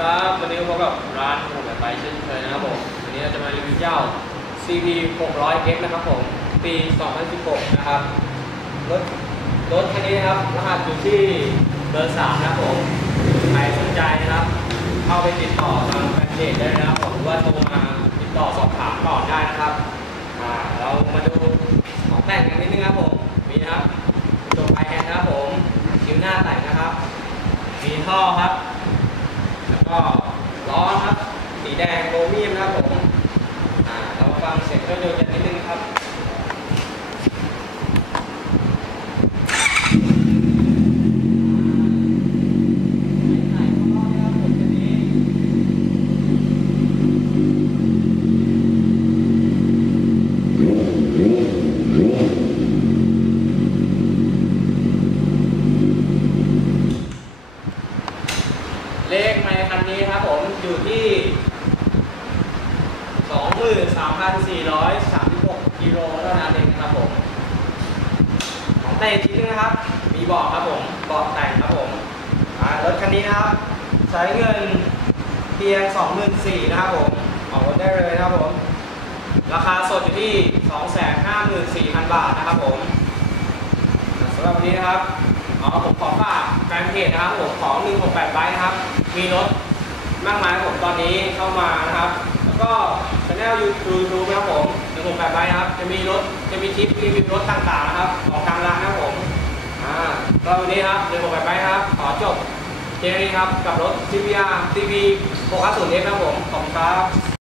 ครับวันนี้พบกับร้านผมแบบไปเช่นเคยนะครับผมวันนี้เราจะมารีวิวเจ้า CP 600X นะครับผมปี 2016 นะครับรถรถคันนี้นะครับรหัสอยู่ที่เบอร์3นะครับผมใครสนใจนะครับ เข้าไปติดต่อทางแฟนเพจได้นะครับผมหรือว่าโทรมาติดต่อสอบถามก่อนได้นะครับอ่าเรามาดูของแต่งกันนิดนึงครับผมมีนะครับตัวไฟแฮนนะครับผมคิ้วหน้าแต่งนะครับมีท่อครับ ก็ล้อครับ สีแดงโครเมียมนะครับผมเราฟังเสียงเครื่องยนต์กันนิดนึงครับ เลขในคันนี้ครับผมอยู่ที่ 23,436กิโลเท่านั้นเองครับผมของแต่งชิ้นนึงนะครับ มีเบาะครับผมเบาะแต่งครับผมอ่ารถคันนี้นะครับ ใช้เงินเพียง 24,000นะครับผมออกรถได้เลยนะครับผม ราคาสดอยู่ที่ 254,000 บาทนะครับผมสำหรับวันนี้นะครับ อ๋อผมขอฝากแฟนเพจนะครับผมของ168ไบค์นะครับ มีรถมากมายผมตอนนี้เข้ามานะครับ แล้วก็ช anel YouTube นะครับผม168ไบค์นะครับ จะมีรถจะมีคลิปรีวิวรถต่างๆนะครับของทางร้านนะครับผมอ่าก็วันนี้ครับ168ไบค์ครับ ขอจบเทปนี้ครับกับรถ CBR CV 650F นะครับผมขอบคุณครับ